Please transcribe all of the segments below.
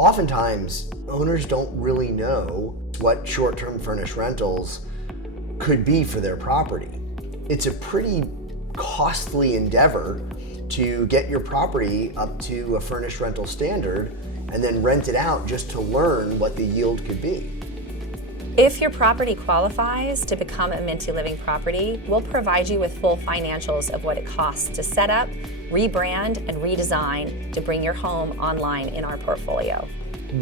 Oftentimes, owners don't really know what short-term furnished rentals could be for their property. It's a pretty costly endeavor to get your property up to a furnished rental standard and then rent it out just to learn what the yield could be. If your property qualifies to become a Minty Living property, we'll provide you with full financials of what it costs to set up, rebrand, and redesign to bring your home online in our portfolio.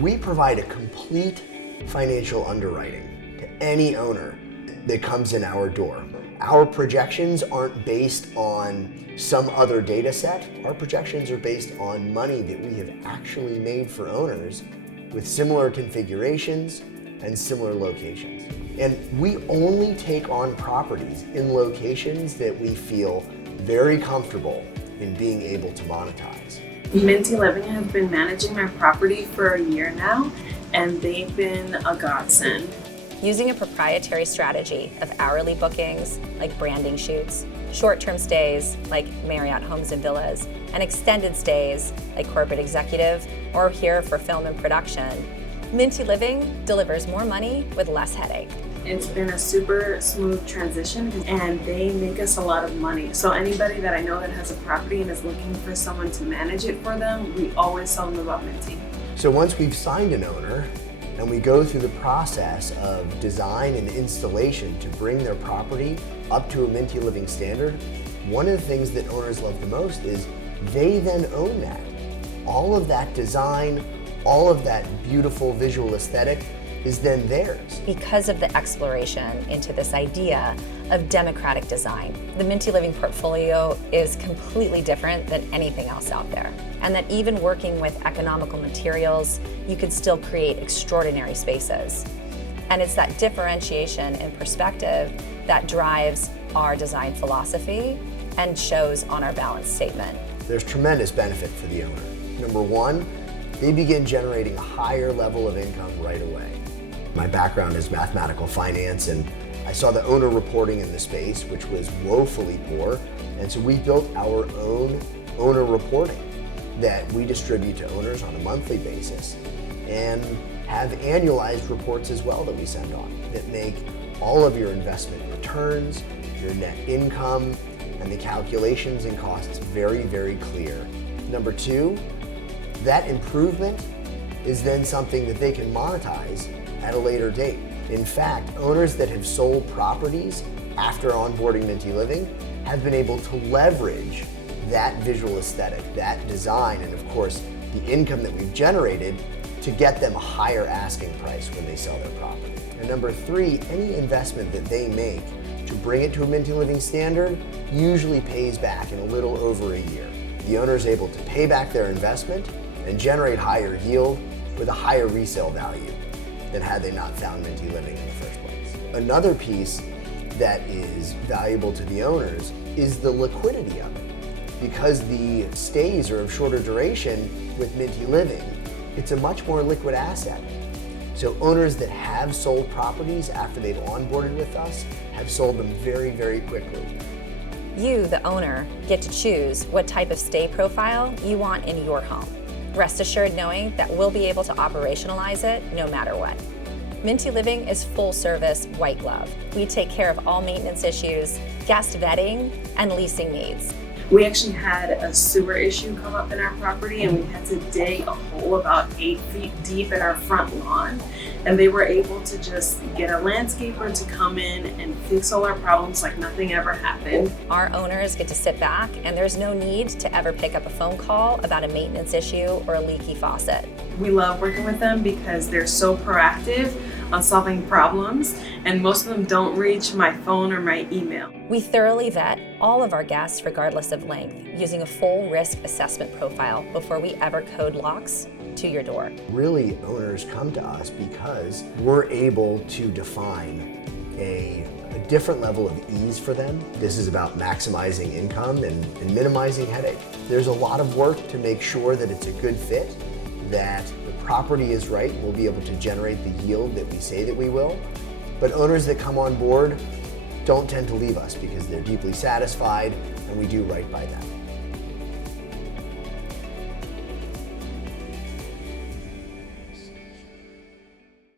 We provide a complete financial underwriting to any owner that comes in our door. Our projections aren't based on some other data set. Our projections are based on money that we have actually made for owners with similar configurations and similar locations. And we only take on properties in locations that we feel very comfortable in being able to monetize. Minty Living has been managing my property for a year now, and they've been a godsend. Using a proprietary strategy of hourly bookings, like branding shoots, short-term stays, like Marriott Homes and Villas, and extended stays, like corporate executive, or here for film and production, Minty Living delivers more money with less headache. It's been a super smooth transition, and they make us a lot of money. So anybody that I know that has a property and is looking for someone to manage it for them, we always tell them about Minty. So once we've signed an owner and we go through the process of design and installation to bring their property up to a Minty Living standard, one of the things that owners love the most is they then own that. All of that design, all of that beautiful visual aesthetic is then theirs. Because of the exploration into this idea of democratic design, the Minty Living portfolio is completely different than anything else out there. And that even working with economical materials, you could still create extraordinary spaces. And it's that differentiation in perspective that drives our design philosophy and shows on our balance statement. There's tremendous benefit for the owner. Number one, they begin generating a higher level of income right away. My background is mathematical finance, and I saw the owner reporting in the space, which was woefully poor. And so we built our own owner reporting that we distribute to owners on a monthly basis and have annualized reports as well that we send on that make all of your investment returns, your net income, and the calculations and costs very, very clear. Number two, that improvement is then something that they can monetize at a later date. In fact, owners that have sold properties after onboarding Minty Living have been able to leverage that visual aesthetic, that design, and of course, the income that we've generated to get them a higher asking price when they sell their property. And number three, any investment that they make to bring it to a Minty Living standard usually pays back in a little over a year. The owner is able to pay back their investment and generate higher yield with a higher resale value than had they not found Minty Living in the first place. Another piece that is valuable to the owners is the liquidity of it. Because the stays are of shorter duration with Minty Living, it's a much more liquid asset. So owners that have sold properties after they've onboarded with us have sold them very, very quickly. You, the owner, get to choose what type of stay profile you want in your home. Rest assured knowing that we'll be able to operationalize it no matter what. Minty Living is full service white glove. We take care of all maintenance issues, guest vetting, and leasing needs. We actually had a sewer issue come up in our property, and we had to dig a hole about 8 feet deep in our front lawn. And they were able to just get a landscaper to come in and fix all our problems like nothing ever happened. Our owners get to sit back, and there's no need to ever pick up a phone call about a maintenance issue or a leaky faucet. We love working with them because they're so proactive on solving problems, and most of them don't reach my phone or my email. We thoroughly vet all of our guests regardless of length, using a full risk assessment profile before we ever code locks to your door. Really, owners come to us because we're able to define a different level of ease for them. This is about maximizing income and minimizing headache. There's a lot of work to make sure that it's a good fit, that the property is right, we'll be able to generate the yield that we say that we will. But owners that come on board don't tend to leave us because they're deeply satisfied and we do right by them.